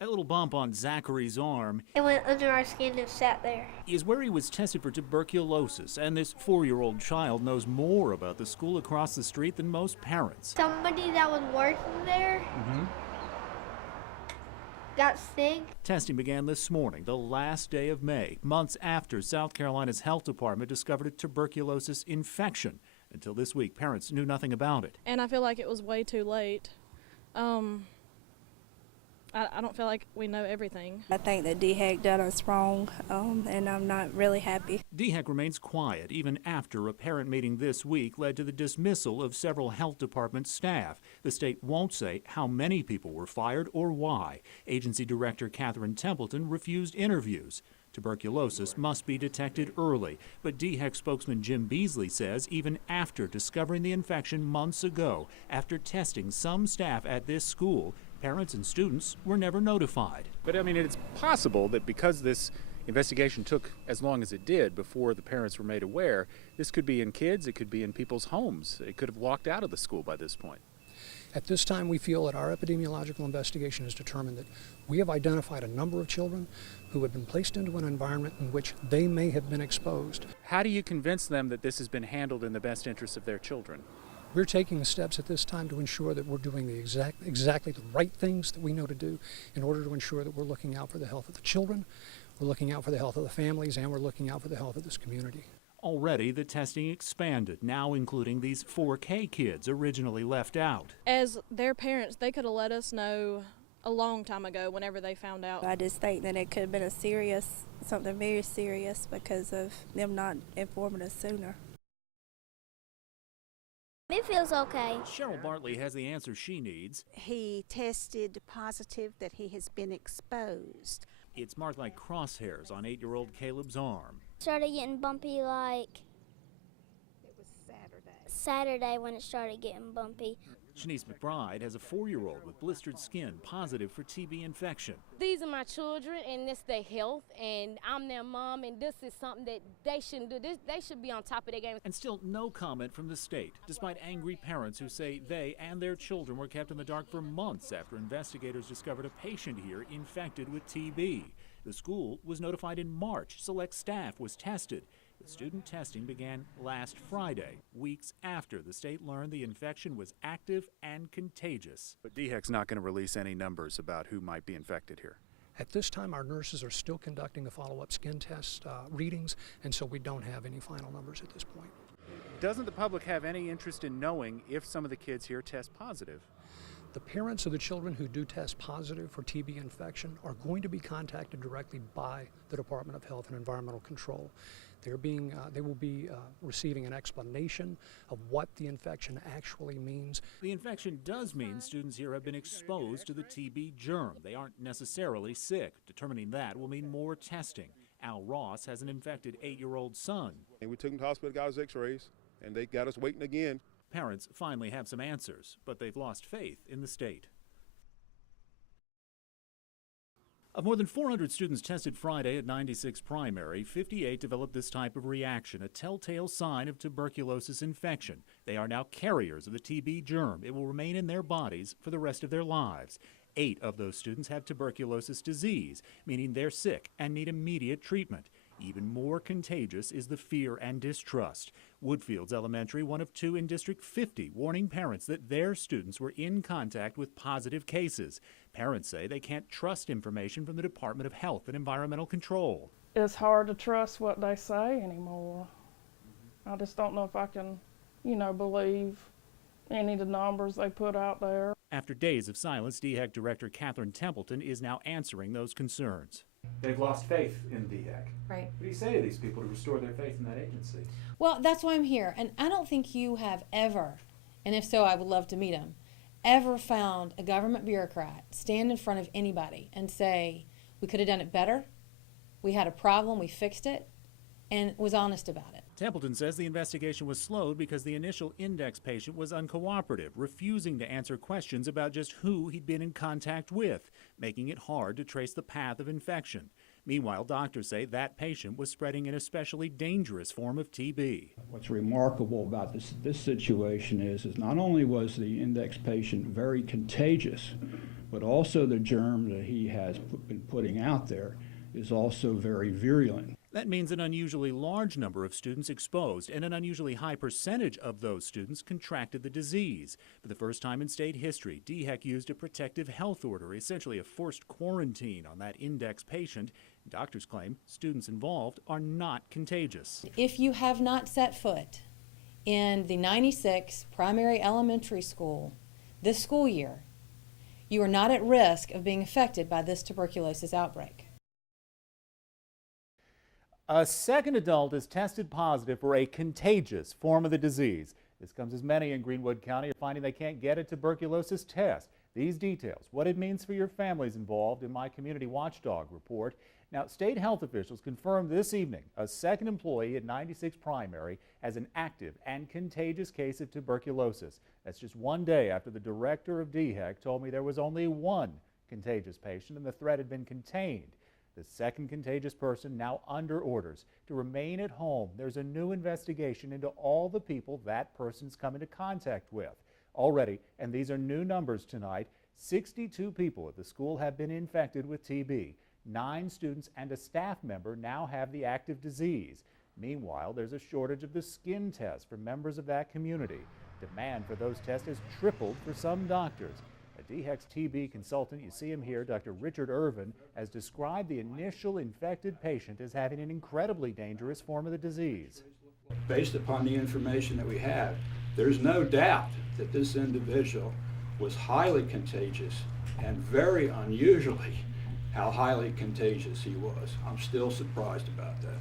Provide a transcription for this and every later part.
That little bump on Zachary's arm It went under our skin and sat there. is where he was tested for tuberculosis, and this 4-year-old child knows more about the school across the street than most parents. Somebody that was working there got sick. Testing began this morning, the last day of May, months after South Carolina's health department discovered a tuberculosis infection. Until this week, parents knew nothing about it. And I feel like it was way too late. I don't feel like we know everything. I think that DHEC done us wrong, and I'm not really happy. DHEC remains quiet even after a parent meeting this week led to the dismissal of several health department staff. The state won't say how many people were fired or why. Agency Director Catherine Templeton refused interviews. Tuberculosis must be detected early, but DHEC spokesman Jim Beasley says even after discovering the infection months ago, after testing some staff at this school, parents and students were never notified. But I mean, it's possible that because this investigation took as long as it did before the parents were made aware, this could be in kids, it could be in people's homes. It could have walked out of the school by this point. At this time, we feel that our epidemiological investigation has determined that we have identified a number of children who had been placed into an environment in which they may have been exposed. How do you convince them that this has been handled in the best interest of their children? We're taking steps at this time to ensure that we're doing the exactly the right things that we know to do in order to ensure that we're looking out for the health of the children, we're looking out for the health of the families, and we're looking out for the health of this community. Already, the testing expanded, now including these 4K kids originally left out. As their parents, they could have let us know a long time ago whenever they found out. I just think that it could have been something very serious because of them not informing us sooner. It feels okay. Cheryl Bartley has the answer she needs. He tested positive that he has been exposed. It's marked like crosshairs on 8-year-old Caleb's arm. Started getting bumpy like It was Saturday when it started getting bumpy. Shanice McBride has a 4-year-old with blistered skin positive for TB infection. These are my children, and it's their health, and I'm their mom, and this is something that they shouldn't do. They should be on top of their game. And still no comment from the state, despite angry parents who say they and their children were kept in the dark for months after investigators discovered a patient here infected with TB. The school was notified in March. Select staff was tested. The student testing began last Friday, weeks after the state learned the infection was active and contagious. But DHEC's not going to release any numbers about who might be infected here. At this time, our nurses are still conducting the follow-up skin test readings, and so we don't have any final numbers at this point. Doesn't the public have any interest in knowing if some of the kids here test positive? The parents of the children who do test positive for TB infection are going to be contacted directly by the Department of Health and Environmental Control. They will be receiving an explanation of what the infection actually means. The infection does mean students here have been exposed to the TB germ. They aren't necessarily sick. Determining that will mean more testing. Al Ross has an infected 8-year-old son. And we took him to the hospital, got his x-rays, and they got us waiting again. Parents finally have some answers, but they've lost faith in the state. Of more than 400 students tested Friday at 96 Primary, 58 developed this type of reaction, a telltale sign of tuberculosis infection. They are now carriers of the TB germ. It will remain in their bodies for the rest of their lives. 8 of those students have tuberculosis disease, meaning they're sick and need immediate treatment. Even more contagious is the fear and distrust. Woodfields Elementary, one of 2 in District 50, warning parents that their students were in contact with positive cases. Parents say they can't trust information from the Department of Health and Environmental Control. It's hard to trust what they say anymore. I just don't know if I can, believe any of the numbers they put out there. After days of silence, DHEC Director Catherine Templeton is now answering those concerns. They've lost faith in DHEC. Right. What do you say to these people to restore their faith in that agency? Well, that's why I'm here. And I don't think you have ever, and if so, I would love to meet him, ever found a government bureaucrat stand in front of anybody and say, we could have done it better, we had a problem, we fixed it, and was honest about it. Templeton says the investigation was slowed because the initial index patient was uncooperative, refusing to answer questions about just who he'd been in contact with, making it hard to trace the path of infection. Meanwhile, doctors say that patient was spreading an especially dangerous form of TB. What's remarkable about this situation is not only was the index patient very contagious, but also the germ that he has been putting out there is also very virulent. That means an unusually large number of students exposed, and an unusually high percentage of those students contracted the disease. For the first time in state history, DHEC used a protective health order, essentially a forced quarantine on that index patient. Doctors claim students involved are not contagious. If you have not set foot in the 96 primary elementary school this school year, you are not at risk of being affected by this tuberculosis outbreak. A second adult is tested positive for a contagious form of the disease. This comes as many in Greenwood County are finding they can't get a tuberculosis test. These details, what it means for your families involved in my Community Watchdog report. Now, state health officials confirmed this evening a second employee at 96 Primary has an active and contagious case of tuberculosis. That's just one day after the director of DHEC told me there was only one contagious patient and the threat had been contained. The second contagious person now under orders to remain at home. There's a new investigation into all the people that person's come into contact with. Already, and these are new numbers tonight, 62 people at the school have been infected with TB. 9 students and a staff member now have the active disease. Meanwhile, there's a shortage of the skin test for members of that community. Demand for those tests has tripled for some doctors. DHEC's TB consultant, you see him here, Dr. Richard Irvin, has described the initial infected patient as having an incredibly dangerous form of the disease. Based upon the information that we have, there's no doubt that this individual was highly contagious, and very unusually how highly contagious he was. I'm still surprised about that.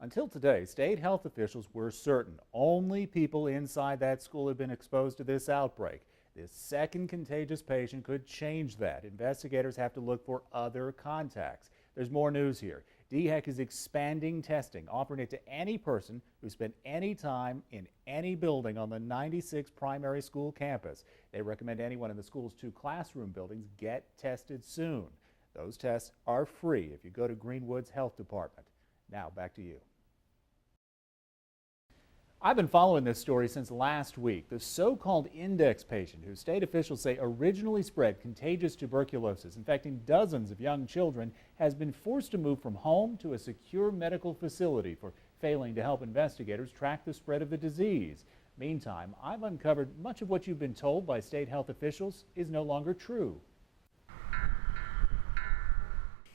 Until today, state health officials were certain only people inside that school had been exposed to this outbreak. This second contagious patient could change that. Investigators have to look for other contacts. There's more news here. DHEC is expanding testing, offering it to any person who spent any time in any building on the 96 primary school campus. They recommend anyone in the school's 2 classroom buildings get tested soon. Those tests are free if you go to Greenwood's health department. Now back to you. I've been following this story since last week. The so-called index patient who state officials say originally spread contagious tuberculosis, infecting dozens of young children, has been forced to move from home to a secure medical facility for failing to help investigators track the spread of the disease. Meantime, I've uncovered much of what you've been told by state health officials is no longer true.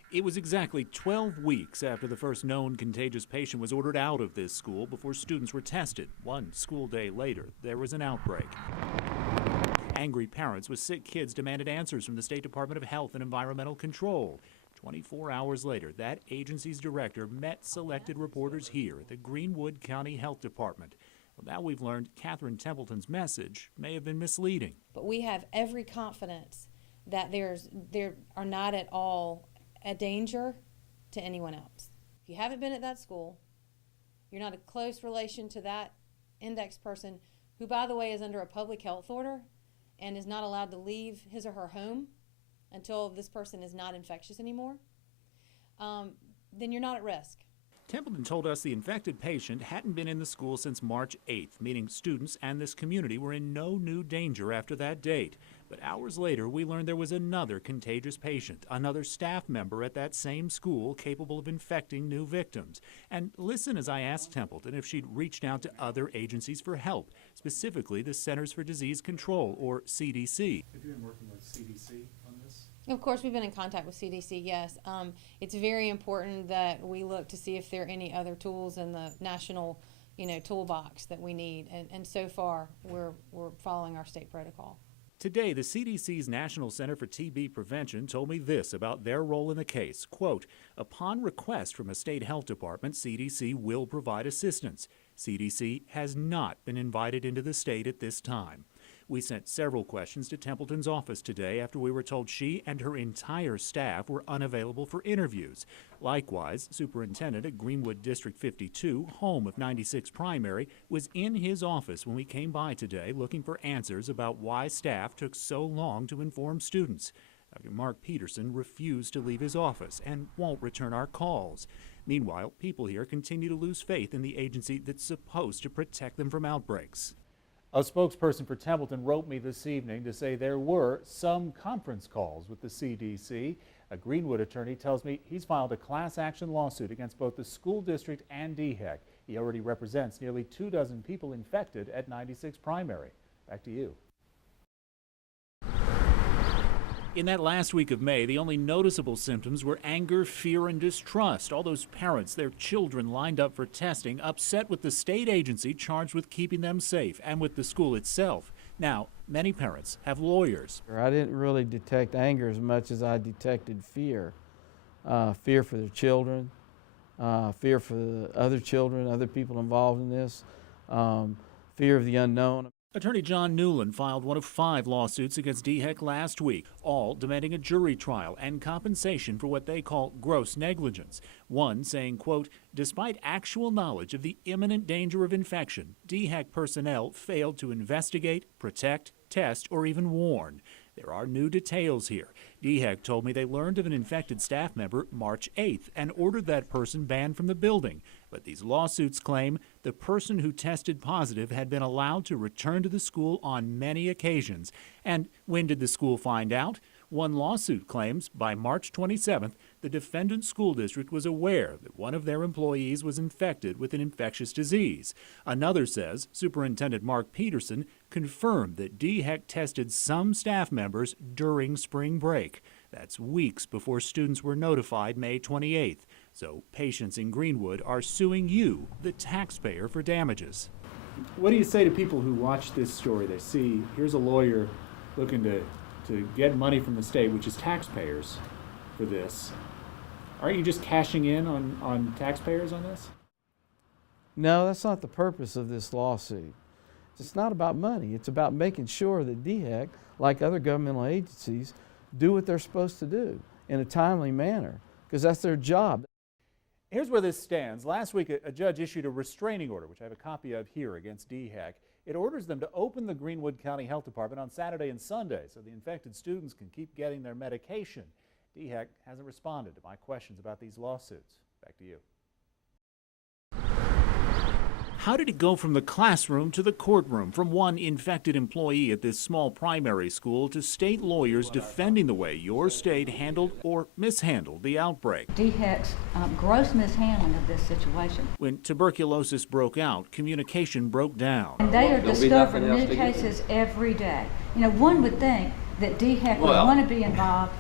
It was exactly 12 weeks after the first known contagious patient was ordered out of this school before students were tested. One school day later, there was an outbreak. Angry parents with sick kids demanded answers from the State Department of Health and Environmental Control. 24 hours later, that agency's director met selected reporters here at the Greenwood County Health Department. Well, now we've learned Catherine Templeton's message may have been misleading. But we have every confidence that there are not at all a danger to anyone else. If you haven't been at that school, you're not a close relation to that index person, who, by the way, is under a public health order and is not allowed to leave his or her home until this person is not infectious anymore, then you're not at risk. Templeton told us the infected patient hadn't been in the school since March 8th, meaning students and this community were in no new danger after that date. But hours later, we learned there was another contagious patient, another staff member at that same school capable of infecting new victims. And listen as I asked Templeton if she'd reached out to other agencies for help, specifically the Centers for Disease Control, or CDC. Have you been working with CDC on this? Of course, we've been in contact with CDC, yes. It's very important that we look to see if there are any other tools in the national, toolbox that we need. And so far, we're following our state protocol. Today, the CDC's National Center for TB Prevention told me this about their role in the case. Quote, upon request from a state health department, CDC will provide assistance. CDC has not been invited into the state at this time. We sent several questions to Templeton's office today after we were told she and her entire staff were unavailable for interviews. Likewise, Superintendent at Greenwood District 52, home of 96 Primary, was in his office when we came by today looking for answers about why staff took so long to inform students. Dr. Mark Peterson refused to leave his office and won't return our calls. Meanwhile, people here continue to lose faith in the agency that's supposed to protect them from outbreaks. A spokesperson for Templeton wrote me this evening to say there were some conference calls with the CDC. A Greenwood attorney tells me he's filed a class action lawsuit against both the school district and DHEC. He already represents nearly 24 people infected at 96 Primary. Back to you. In that last week of May, the only noticeable symptoms were anger, fear, and distrust. All those parents, their children lined up for testing, upset with the state agency charged with keeping them safe and with the school itself. Now, many parents have lawyers. I didn't really detect anger as much as I detected fear. Fear for their children, fear for the other children, other people involved in this, fear of the unknown. Attorney John Newland filed one of 5 lawsuits against DHEC last week, all demanding a jury trial and compensation for what they call gross negligence. One saying, quote, despite actual knowledge of the imminent danger of infection, DHEC personnel failed to investigate, protect, test, or even warn. There are new details here. DHEC told me they learned of an infected staff member March 8th and ordered that person banned from the building. But these lawsuits claim the person who tested positive had been allowed to return to the school on many occasions. And when did the school find out? One lawsuit claims by March 27th, the defendant school district was aware that one of their employees was infected with an infectious disease. Another says Superintendent Mark Peterson confirmed that DHEC tested some staff members during spring break. That's weeks before students were notified May 28th. So patients in Greenwood are suing you, the taxpayer, for damages. What do you say to people who watch this story? They see, here's a lawyer looking to get money from the state, which is taxpayers, for this. Aren't you just cashing in on taxpayers on this? No, that's not the purpose of this lawsuit. It's not about money. It's about making sure that DHEC, like other governmental agencies, do what they're supposed to do in a timely manner, because that's their job. Here's where this stands. Last week, a judge issued a restraining order, which I have a copy of here, against DHEC. It orders them to open the Greenwood County Health Department on Saturday and Sunday so the infected students can keep getting their medication. DHEC hasn't responded to my questions about these lawsuits. Back to you. How did it go from the classroom to the courtroom, from one infected employee at this small primary school to state lawyers defending the way your state handled or mishandled the outbreak? DHEC's gross mishandling of this situation. When tuberculosis broke out, communication broke down. And they are discovering new cases every day. You know, one would think that DHEC would want to be involved.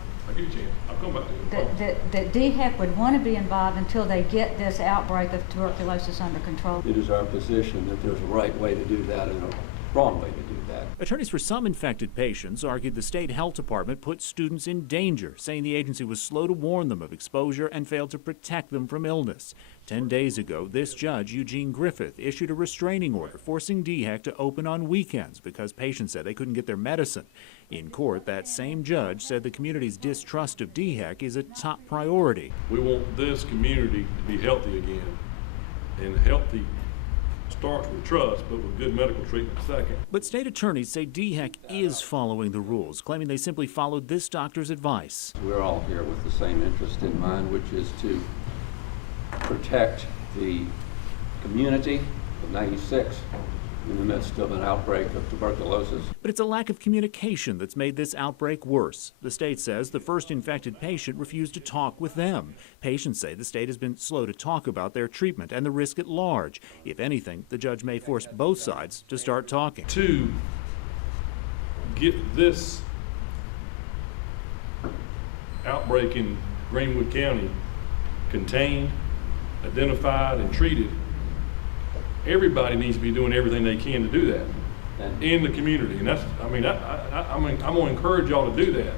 That DHEC would want to be involved until they get this outbreak of tuberculosis under control. It is our position that there's a right way to do that and a wrong way to do that. Attorneys for some infected patients argued the state health department put students in danger, saying the agency was slow to warn them of exposure and failed to protect them from illness. 10 days ago, this judge, Eugene Griffith, issued a restraining order forcing DHEC to open on weekends because patients said they couldn't get their medicine. In court, that same judge said the community's distrust of DHEC is a top priority. We want this community to be healthy again, and healthy starts with trust, but with good medical treatment second. But state attorneys say DHEC is following the rules, claiming they simply followed this doctor's advice. We're all here with the same interest in mind, which is to protect the community of 96 in the midst of an outbreak of tuberculosis. But it's a lack of communication that's made this outbreak worse. The state says the first infected patient refused to talk with them. Patients say the state has been slow to talk about their treatment and the risk at large. If anything, the judge may force both sides to start talking. To get this outbreak in Greenwood County contained, identified, and treated, everybody needs to be doing everything they can to do that in the community. And that's, I'm going to encourage y'all to do that.